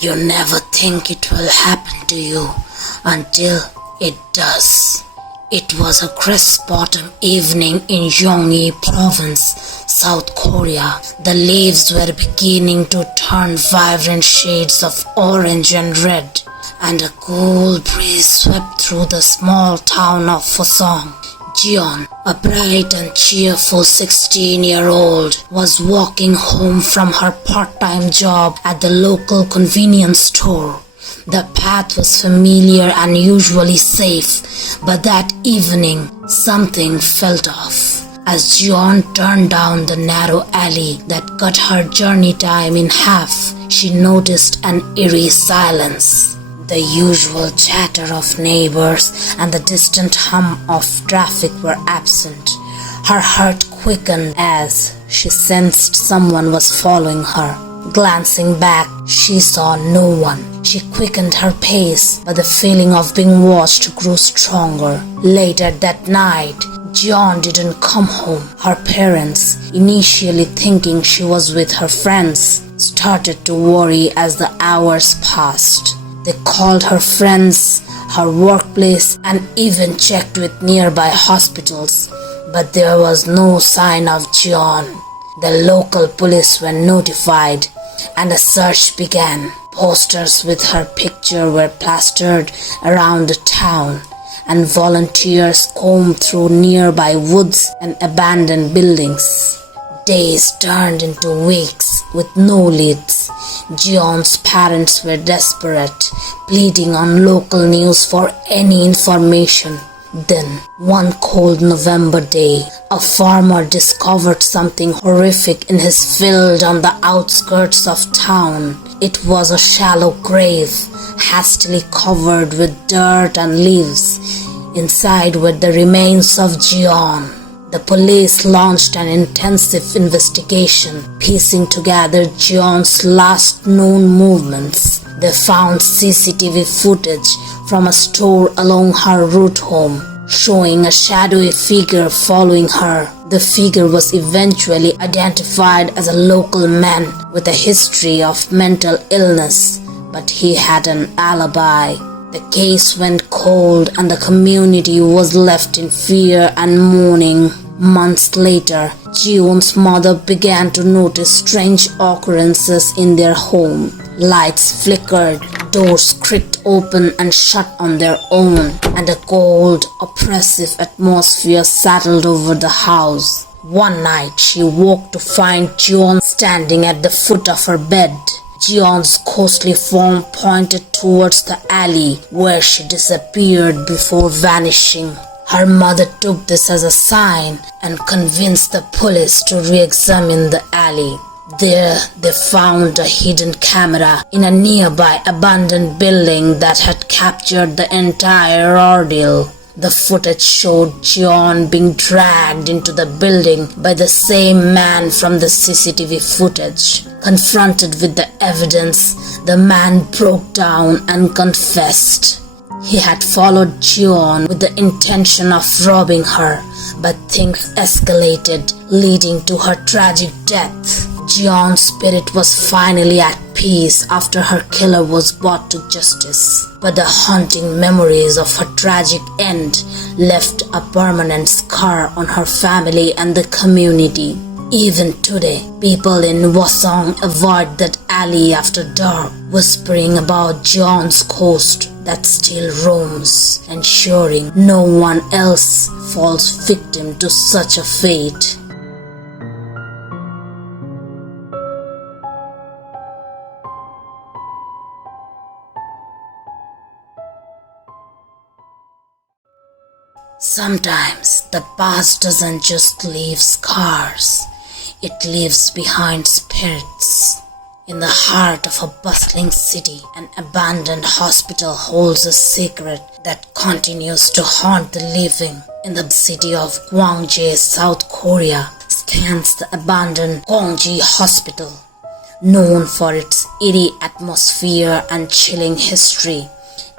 You never think it will happen to you until it does. It was a crisp autumn evening in Gyeonggi Province, South Korea. The leaves were beginning to turn vibrant shades of orange and red, and a cool breeze swept through the small town of Fosong. Jeon, a bright and cheerful 16-year-old, was walking home from her part-time job at the local convenience store. The path was familiar and usually safe, but that evening something felt off. As Jeon turned down the narrow alley that cut her journey time in half, she noticed an eerie silence. The usual chatter of neighbors and the distant hum of traffic were absent. Her heart quickened as she sensed someone was following her. Glancing back, she saw no one. She quickened her pace, but the feeling of being watched grew stronger. Later that night, Jeon didn't come home. Her parents, initially thinking she was with her friends, started to worry as the hours passed. They called her friends, her workplace, and even checked with nearby hospitals, but there was no sign of Jeon. The local police were notified, and a search began. Posters with her picture were plastered around the town, and volunteers combed through nearby woods and abandoned buildings. Days turned into weeks with no leads. Jeon's parents were desperate, pleading on local news for any information. Then, one cold November day, a farmer discovered something horrific in his field on the outskirts of town. It was a shallow grave, hastily covered with dirt and leaves. Inside were the remains of Jeon. The police launched an intensive investigation, piecing together Jeon's last known movements. They found CCTV footage from a store along her route home, showing a shadowy figure following her. The figure was eventually identified as a local man with a history of mental illness, but he had an alibi. The case went cold and the community was left in fear and mourning. Months later, Jeon's mother began to notice strange occurrences in their home. Lights flickered, doors creaked open and shut on their own, and a cold, oppressive atmosphere settled over the house. One night, she woke to find Jeon standing at the foot of her bed. Jeon's ghostly form pointed towards the alley where she disappeared before vanishing. Her mother took this as a sign and convinced the police to re-examine the alley. There, they found a hidden camera in a nearby abandoned building that had captured the entire ordeal. The footage showed Jeon being dragged into the building by the same man from the CCTV footage. Confronted with the evidence, the man broke down and confessed. He had followed Jeon with the intention of robbing her, but things escalated, leading to her tragic death. Jeon's spirit was finally at peace after her killer was brought to justice, but the haunting memories of her tragic end left a permanent scar on her family and the community. Even today, people in Hwasong avoid that alley after dark, whispering about Jeon's ghost that still roams, ensuring no one else falls victim to such a fate. Sometimes the past doesn't just leave scars, it leaves behind spirits. In the heart of a bustling city, an abandoned hospital holds a secret that continues to haunt the living. In the city of Gwangjae, South Korea, stands the abandoned Gyeonggi Hospital. Known for its eerie atmosphere and chilling history,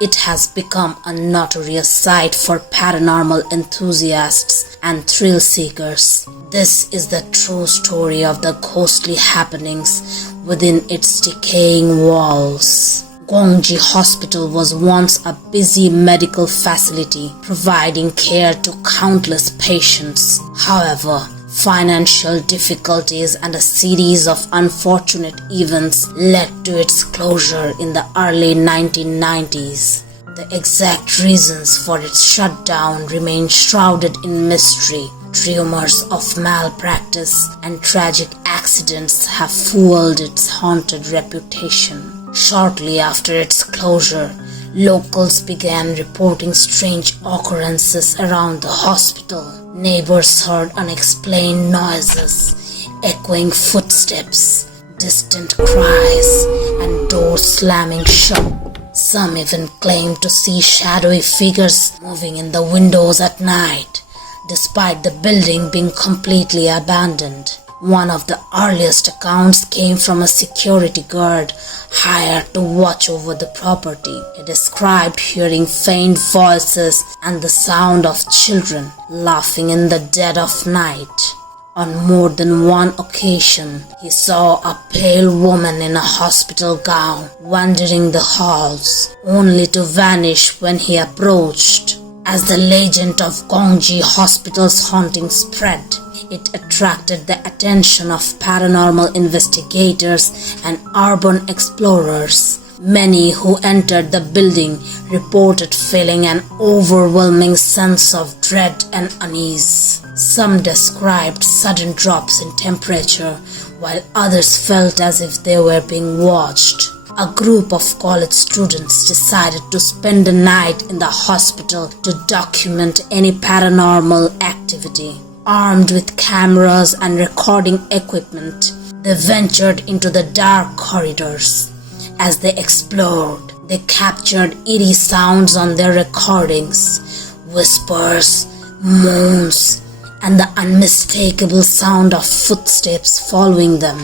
it has become a notorious site for paranormal enthusiasts and thrill seekers. This is the true story of the ghostly happenings within its decaying walls. Gwangji Hospital was once a busy medical facility providing care to countless patients. However, financial difficulties and a series of unfortunate events led to its closure in the early 1990s. The exact reasons for its shutdown remain shrouded in mystery. Rumors of malpractice and tragic accidents have fueled its haunted reputation. Shortly after its closure, locals began reporting strange occurrences around the hospital. Neighbors heard unexplained noises, echoing footsteps, distant cries, and doors slamming shut. Some even claimed to see shadowy figures moving in the windows at night, despite the building being completely abandoned. One of the earliest accounts came from a security guard hired to watch over the property. He described hearing faint voices and the sound of children laughing in the dead of night. On more than one occasion, he saw a pale woman in a hospital gown wandering the halls, only to vanish when he approached. As the legend of Gwangji Hospital's haunting spread, it attracted the attention of paranormal investigators and urban explorers. Many who entered the building reported feeling an overwhelming sense of dread and unease. Some described sudden drops in temperature, while others felt as if they were being watched. A group of college students decided to spend the night in the hospital to document any paranormal activity. Armed with cameras and recording equipment, they ventured into the dark corridors. As they explored, they captured eerie sounds on their recordings, whispers, moans, and the unmistakable sound of footsteps following them.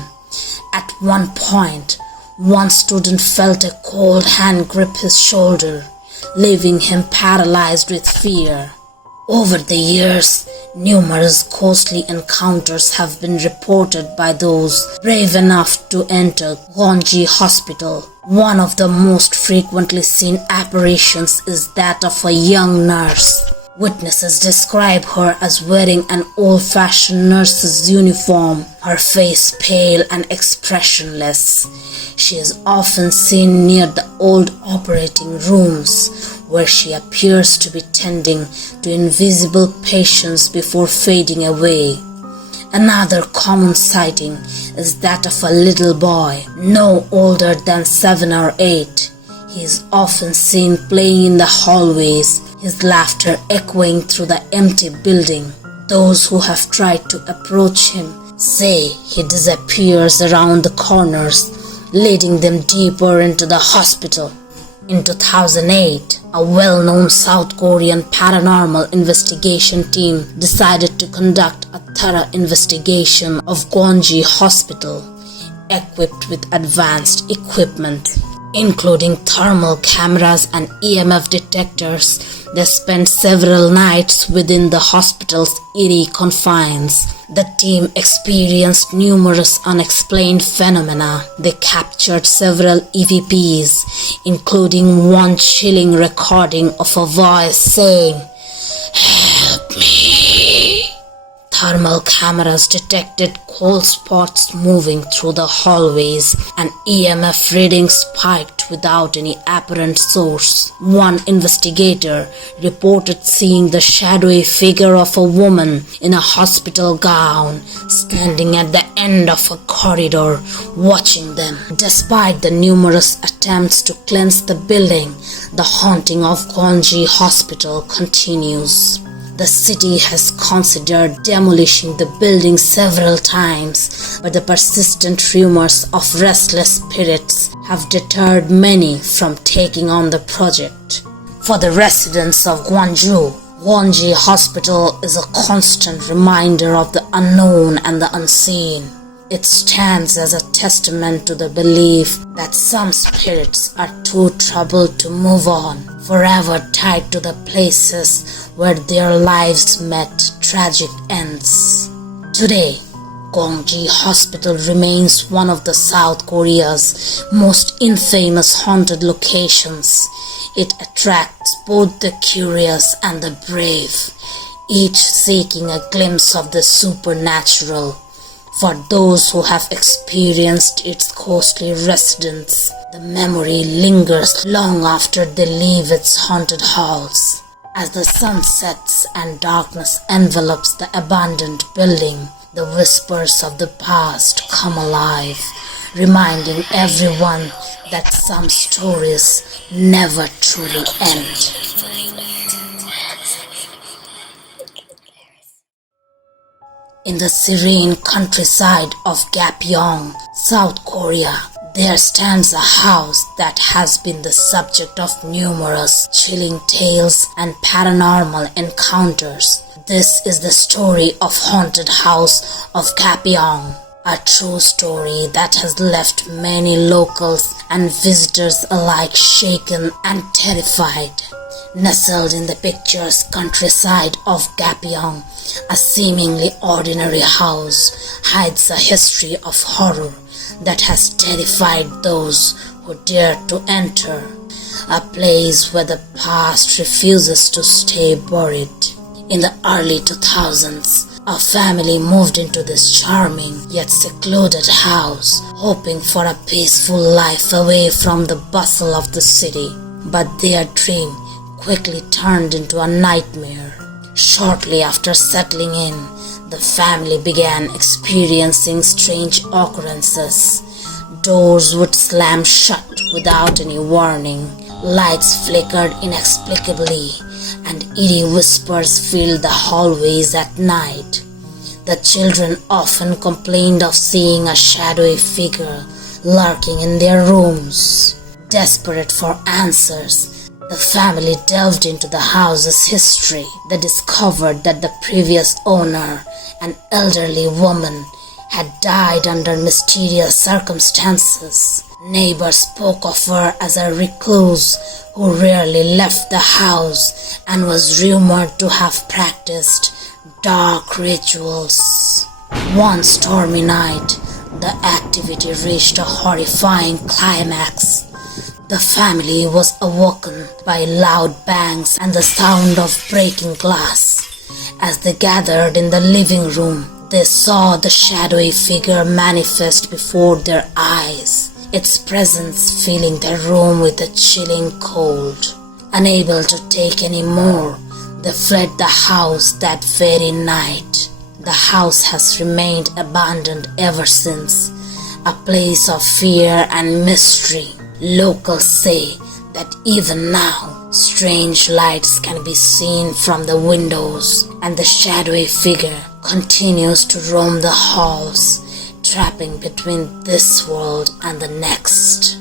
At one point, one student felt a cold hand grip his shoulder, leaving him paralyzed with fear. Over the years, numerous ghostly encounters have been reported by those brave enough to enter Gwangji Hospital. One of the most frequently seen apparitions is that of a young nurse. Witnesses describe her as wearing an old-fashioned nurse's uniform, her face pale and expressionless. She is often seen near the old operating rooms, where she appears to be tending to invisible patients before fading away. Another common sighting is that of a little boy, no older than 7 or 8. He is often seen playing in the hallways, his laughter echoing through the empty building. Those who have tried to approach him say he disappears around the corners, leading them deeper into the hospital. In 2008, a well-known South Korean paranormal investigation team decided to conduct a thorough investigation of Gwangji Hospital, equipped with advanced equipment, including thermal cameras and EMF detectors. They spent several nights within the hospital's eerie confines. The team experienced numerous unexplained phenomena. They captured several EVPs, including one chilling recording of a voice saying, "Help me." Thermal cameras detected cold spots moving through the hallways, and EMF readings spiked without any apparent source. One investigator reported seeing the shadowy figure of a woman in a hospital gown standing at the end of a corridor, watching them. Despite the numerous attempts to cleanse the building, the haunting of Gwangji Hospital continues. The city has considered demolishing the building several times, but the persistent rumors of restless spirits have deterred many from taking on the project. For the residents of Gwangju, Gwangji Hospital is a constant reminder of the unknown and the unseen. It stands as a testament to the belief that some spirits are too troubled to move on, forever tied to the places where their lives met tragic ends. Today, Gongji Hospital remains one of the South Korea's most infamous haunted locations. It attracts both the curious and the brave, each seeking a glimpse of the supernatural. For those who have experienced its ghostly residents, the memory lingers long after they leave its haunted halls. As the sun sets and darkness envelops the abandoned building, the whispers of the past come alive, reminding everyone that some stories never truly end. In the serene countryside of Gapyeong, South Korea, there stands a house that has been the subject of numerous chilling tales and paranormal encounters. This is the story of Haunted House of Gapyeong, a true story that has left many locals and visitors alike shaken and terrified. Nestled in the picturesque countryside of Gapyeong, a seemingly ordinary house hides a history of horror that has terrified those who dare to enter, a place where the past refuses to stay buried. In the early 2000s, a family moved into this charming yet secluded house, hoping for a peaceful life away from the bustle of the city. But their dream quickly turned into a nightmare. Shortly after settling in, the family began experiencing strange occurrences. Doors would slam shut without any warning, lights flickered inexplicably, and eerie whispers filled the hallways at night. The children often complained of seeing a shadowy figure lurking in their rooms. Desperate for answers, the family delved into the house's history. They discovered that the previous owner, an elderly woman, had died under mysterious circumstances. Neighbors spoke of her as a recluse who rarely left the house and was rumored to have practiced dark rituals. One stormy night, the activity reached a horrifying climax. The family was awoken by loud bangs and the sound of breaking glass. As they gathered in the living room, they saw the shadowy figure manifest before their eyes, its presence filling the room with a chilling cold. Unable to take any more, they fled the house that very night. The house has remained abandoned ever since, a place of fear and mystery. Locals say that even now, strange lights can be seen from the windows, and the shadowy figure continues to roam the halls, trapping between this world and the next.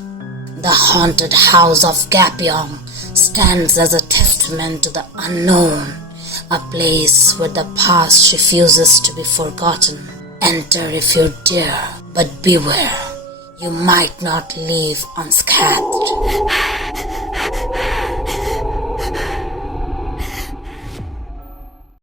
The haunted house of Gapyeong stands as a testament to the unknown, a place where the past refuses to be forgotten. Enter if you dare, but beware. You might not leave unscathed.